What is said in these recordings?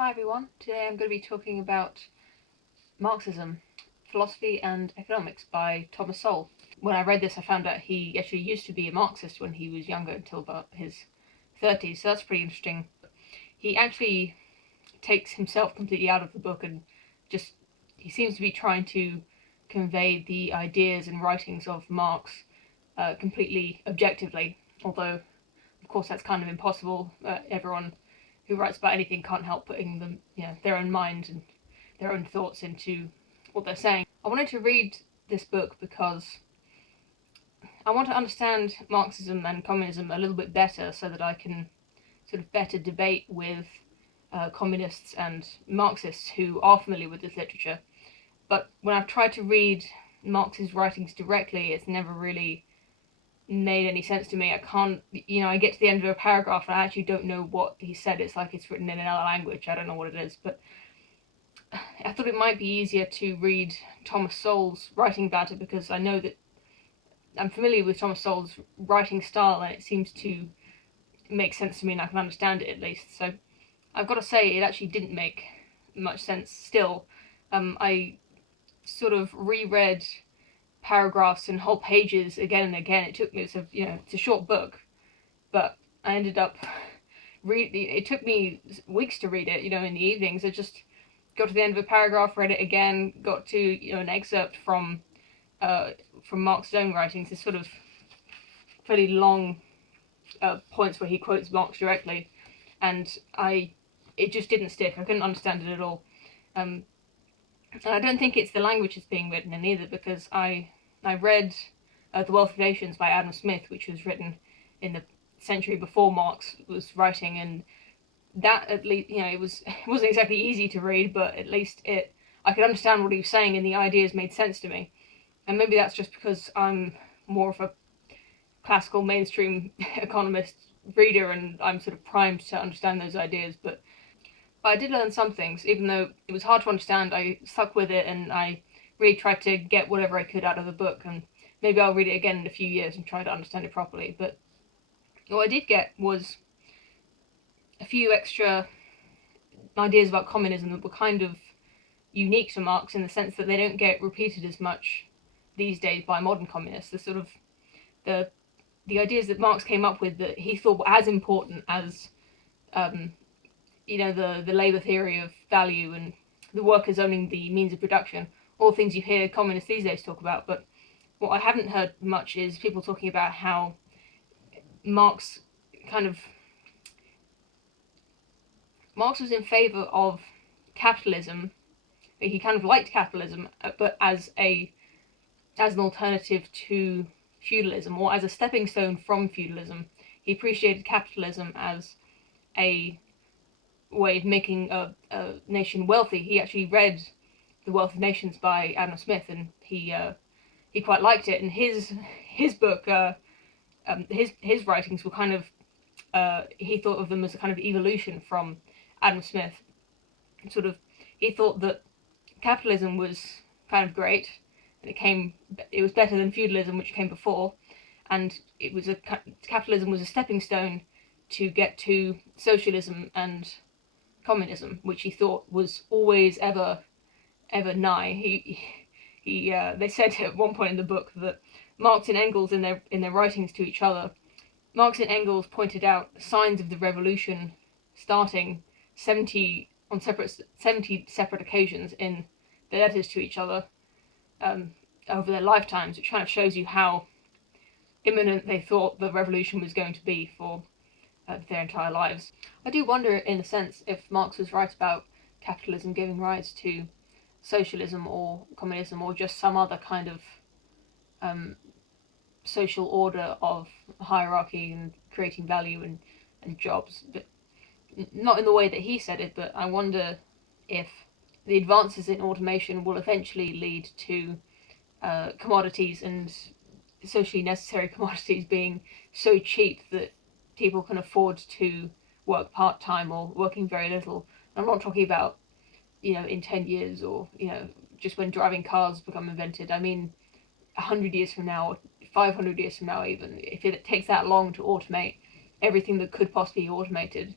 Hi everyone, today I'm going to be talking about Marxism, Philosophy and Economics by Thomas Sowell. When I read this I found out he actually used to be a Marxist when he was younger, until about his 30s, so that's pretty interesting. He actually takes himself completely out of the book and he seems to be trying to convey the ideas and writings of Marx completely objectively, although of course that's kind of impossible. Everyone who writes about anything can't help putting them, their own mind and their own thoughts into what they're saying. I wanted to read this book because I want to understand Marxism and communism a little bit better, so that I can sort of better debate with communists and Marxists who are familiar with this literature. But when I've tried to read Marx's writings directly, it's never really made any sense to me. I can't, I get to the end of a paragraph and I actually don't know what he said. It's like it's written in another language. I don't know what it is, but I thought it might be easier to read Thomas Sowell's writing about it, because I know that I'm familiar with Thomas Sowell's writing style and it seems to make sense to me and I can understand it at least. So I've got to say it actually didn't make much sense still. I sort of reread paragraphs and whole pages again and again. It took me, it's a short book, but I ended up it took me weeks to read it, in the evenings. I just got to the end of a paragraph, read it again, got to, an excerpt from Marx's own writings, this sort of fairly long points where he quotes Marx directly, and it just didn't stick. I couldn't understand it at all. And I don't think it's the language it's being written in either, because I read The Wealth of Nations by Adam Smith, which was written in the century before Marx was writing, and that, at least, it wasn't exactly easy to read, but at least I could understand what he was saying and the ideas made sense to me. And maybe that's just because I'm more of a classical mainstream economist reader and I'm sort of primed to understand those ideas, but I did learn some things. Even though it was hard to understand, I stuck with it and I really tried to get whatever I could out of the book, and maybe I'll read it again in a few years and try to understand it properly. But what I did get was a few extra ideas about communism that were kind of unique to Marx, in the sense that they don't get repeated as much these days by modern communists. The sort of the ideas that Marx came up with that he thought were as important as the labour theory of value and the workers owning the means of production, all things you hear communists these days talk about. But what I haven't heard much is people talking about how Marx was in favour of capitalism. He kind of liked capitalism, but as an alternative to feudalism, or as a stepping stone from feudalism. He appreciated capitalism as a way of making a nation wealthy. He actually read The Wealth of Nations by Adam Smith, and he quite liked it. And his book, his writings were kind of, he thought of them as a kind of evolution from Adam Smith. Sort of, he thought that capitalism was kind of great, and it was better than feudalism, which came before, and capitalism was a stepping stone to get to socialism and communism, which he thought was always ever nigh. They said at one point in the book that Marx and Engels, in their writings to each other, Marx and Engels pointed out signs of the revolution starting 70 separate occasions in their letters to each other over their lifetimes, which kind of shows you how imminent they thought the revolution was going to be for their entire lives. I do wonder, in a sense, if Marx was right about capitalism giving rise to socialism or communism, or just some other kind of social order of hierarchy and creating value and jobs, but not in the way that he said it. But I wonder if the advances in automation will eventually lead to commodities and socially necessary commodities being so cheap that people can afford to work part-time or working very little. I'm not talking about, in 10 years, or, just when driving cars become invented. I mean, 100 years from now, or 500 years from now even, if it takes that long to automate everything that could possibly be automated,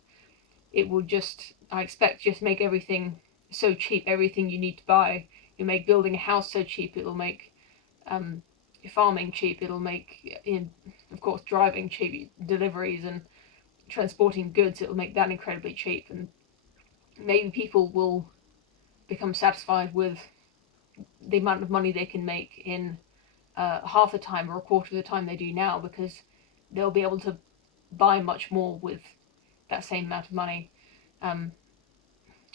it will just, I expect, just make everything so cheap, everything you need to buy. You'll make building a house so cheap, it'll make farming cheap, it'll make, of course, driving cheap, deliveries and transporting goods, it'll make that incredibly cheap. And maybe people will become satisfied with the amount of money they can make in half the time or a quarter of the time they do now, because they'll be able to buy much more with that same amount of money.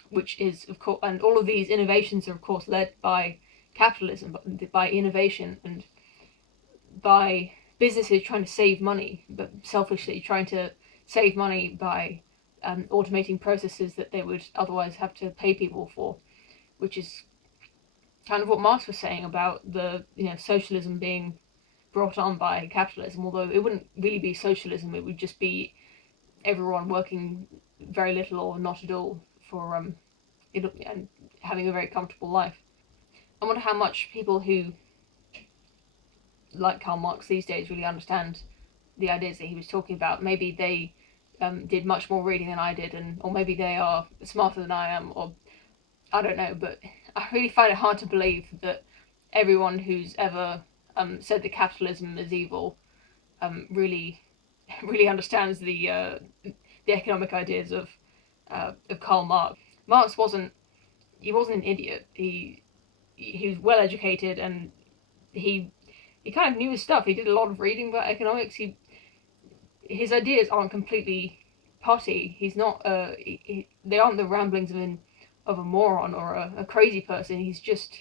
Which is, of course, and all of these innovations are, of course, led by capitalism, by innovation, and by businesses trying to save money, but selfishly trying to save money by automating processes that they would otherwise have to pay people for, which is kind of what Marx was saying about the socialism being brought on by capitalism. Although it wouldn't really be socialism, it would just be everyone working very little or not at all for and having a very comfortable life. I wonder how much people who like Karl Marx these days really understand the ideas that he was talking about. Maybe they did much more reading than I did, or maybe they are smarter than I am, or I don't know. But I really find it hard to believe that everyone who's ever said that capitalism is evil really understands the economic ideas of Karl Marx. Marx wasn't an idiot. He was well educated, and he kind of knew his stuff. He did a lot of reading about economics. His ideas aren't completely potty. He's not they aren't the ramblings of a moron or a crazy person. He's just,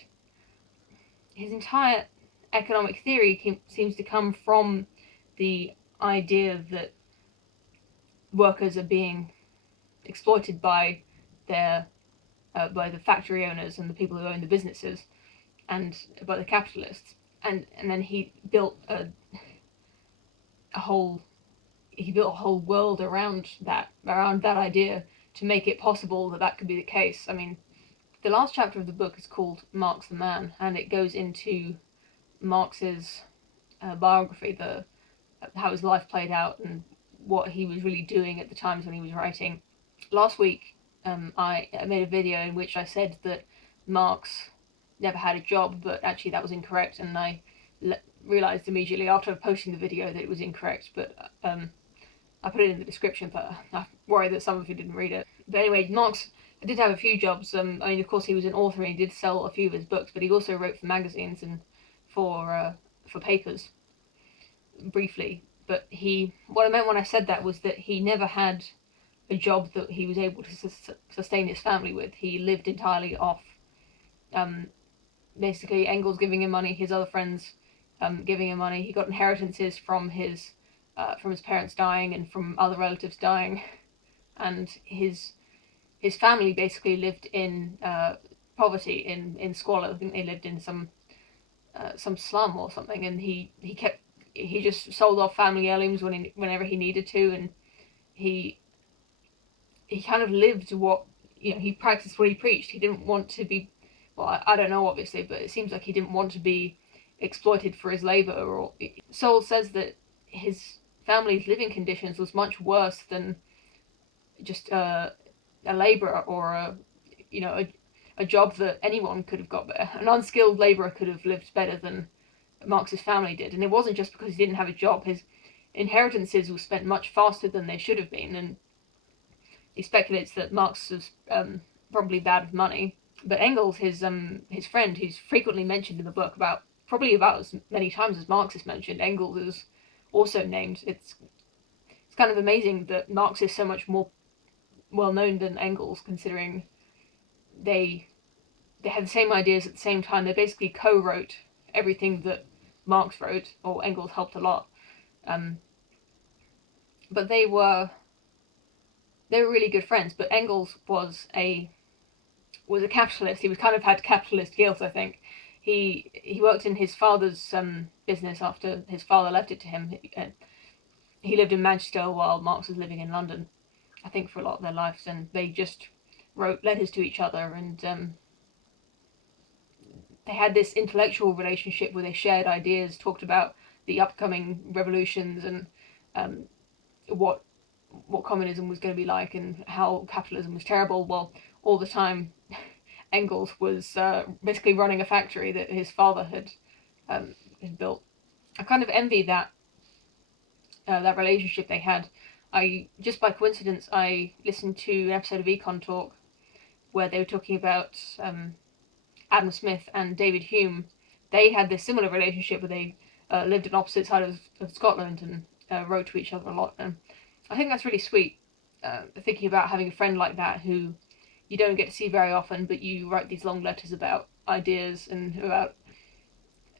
his entire economic theory seems to come from the idea that workers are being exploited by the factory owners and the people who own the businesses, and by the capitalists. And then he built a whole world around that idea to make it possible that could be the case. I mean, the last chapter of the book is called Marx the Man, and it goes into Marx's biography, how his life played out and what he was really doing at the times when he was writing. Last week, I made a video in which I said that Marx never had a job, but actually that was incorrect, and I realized immediately after posting the video that it was incorrect, but I put it in the description, but I worry that some of you didn't read it. But anyway, Marx did have a few jobs. I mean, of course, he was an author and he did sell a few of his books, but he also wrote for magazines and for papers, briefly. But what I meant when I said that was that he never had a job that he was able to sustain his family with. He lived entirely off basically Engels giving him money, his other friends giving him money. He got inheritances from his parents dying and from other relatives dying, and his family basically lived in poverty, in squalor. I think they lived in some slum or something, and he just sold off family heirlooms whenever he needed to, and he kind of lived he practiced what he preached. He didn't want to be, well, I don't know obviously, but it seems like he didn't want to be exploited for his labor. Or Sowell says that his family's living conditions was much worse than just a laborer or a job that anyone could have got better. An unskilled laborer could have lived better than Marx's family did, and it wasn't just because he didn't have a job. His inheritances were spent much faster than they should have been, and he speculates that Marx was probably bad with money. But Engels, his friend, who's frequently mentioned in the book, probably about as many times as Marx is mentioned, Engels is also named. It's kind of amazing that Marx is so much more well known than Engels, considering they had the same ideas at the same time. They basically co-wrote everything that Marx wrote, or Engels helped a lot. But they were really good friends. But Engels was a capitalist. He was kind of had capitalist guilt, I think. He worked in his father's business after his father left it to him. He lived in Manchester while Marx was living in London, I think, for a lot of their lives, and they just wrote letters to each other, and they had this intellectual relationship where they shared ideas, talked about the upcoming revolutions and what what communism was going to be like and how capitalism was terrible. Well, all the time Engels was basically running a factory that his father had built. I kind of envy that that relationship they had. I just by coincidence I listened to an episode of Econ Talk where they were talking about Adam Smith and David Hume. They had this similar relationship where they lived on opposite sides of Scotland and wrote to each other a lot. And I think that's really sweet. Thinking about having a friend like that who you don't get to see very often, but you write these long letters about ideas and about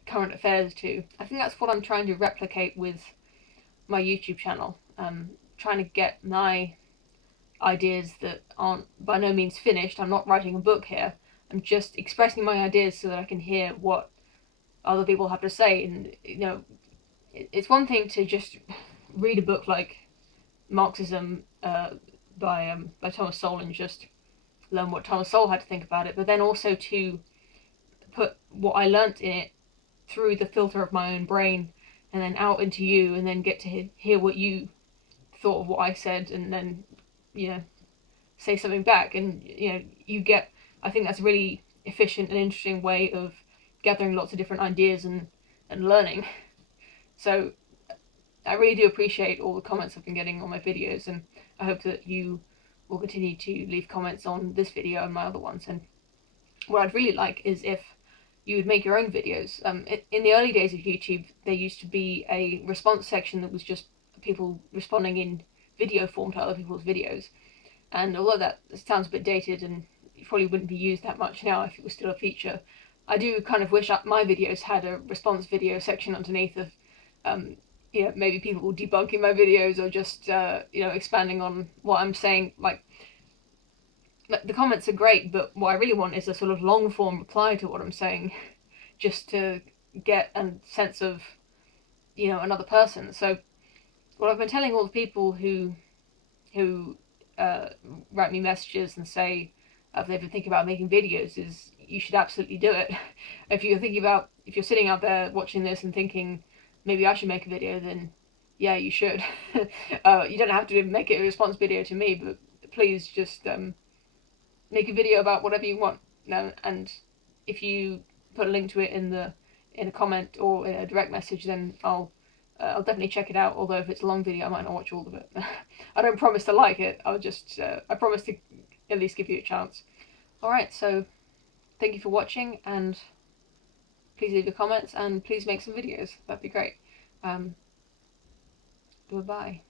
current affairs too. I think that's what I'm trying to replicate with my YouTube channel. Trying to get my ideas that aren't by no means finished. I'm not writing a book here. I'm just expressing my ideas so that I can hear what other people have to say. And it's one thing to just read a book like Marxism by Thomas Sowell and just learn what Thomas Sowell had to think about it, but then also to put what I learnt in it through the filter of my own brain and then out into you, and then get to hear what you thought of what I said, and then say something back, and you get. I think that's a really efficient and interesting way of gathering lots of different ideas and learning. So I really do appreciate all the comments I've been getting on my videos, and I hope that you will continue to leave comments on this video and my other ones. And what I'd really like is if you would make your own videos. In the early days of YouTube, there used to be a response section that was just people responding in video form to other people's videos. And although that sounds a bit dated and probably wouldn't be used that much now if it was still a feature, I do kind of wish my videos had a response video section underneath of maybe people debunking my videos or just expanding on what I'm saying. Like the comments are great, but what I really want is a sort of long form reply to what I'm saying, just to get a sense of another person. So what I've been telling all the people who write me messages and say they've been thinking about making videos is you should absolutely do it. If you're sitting out there watching this and thinking maybe I should make a video, then yeah, you should. You don't have to make it a response video to me, but please just make a video about whatever you want. And if you put a link to it in a comment or in a direct message, then I'll definitely check it out. Although if it's a long video, I might not watch all of it. I don't promise to like it. I promise to at least give you a chance. Alright, so thank you for watching, and please leave your comments and please make some videos. That'd be great. Goodbye.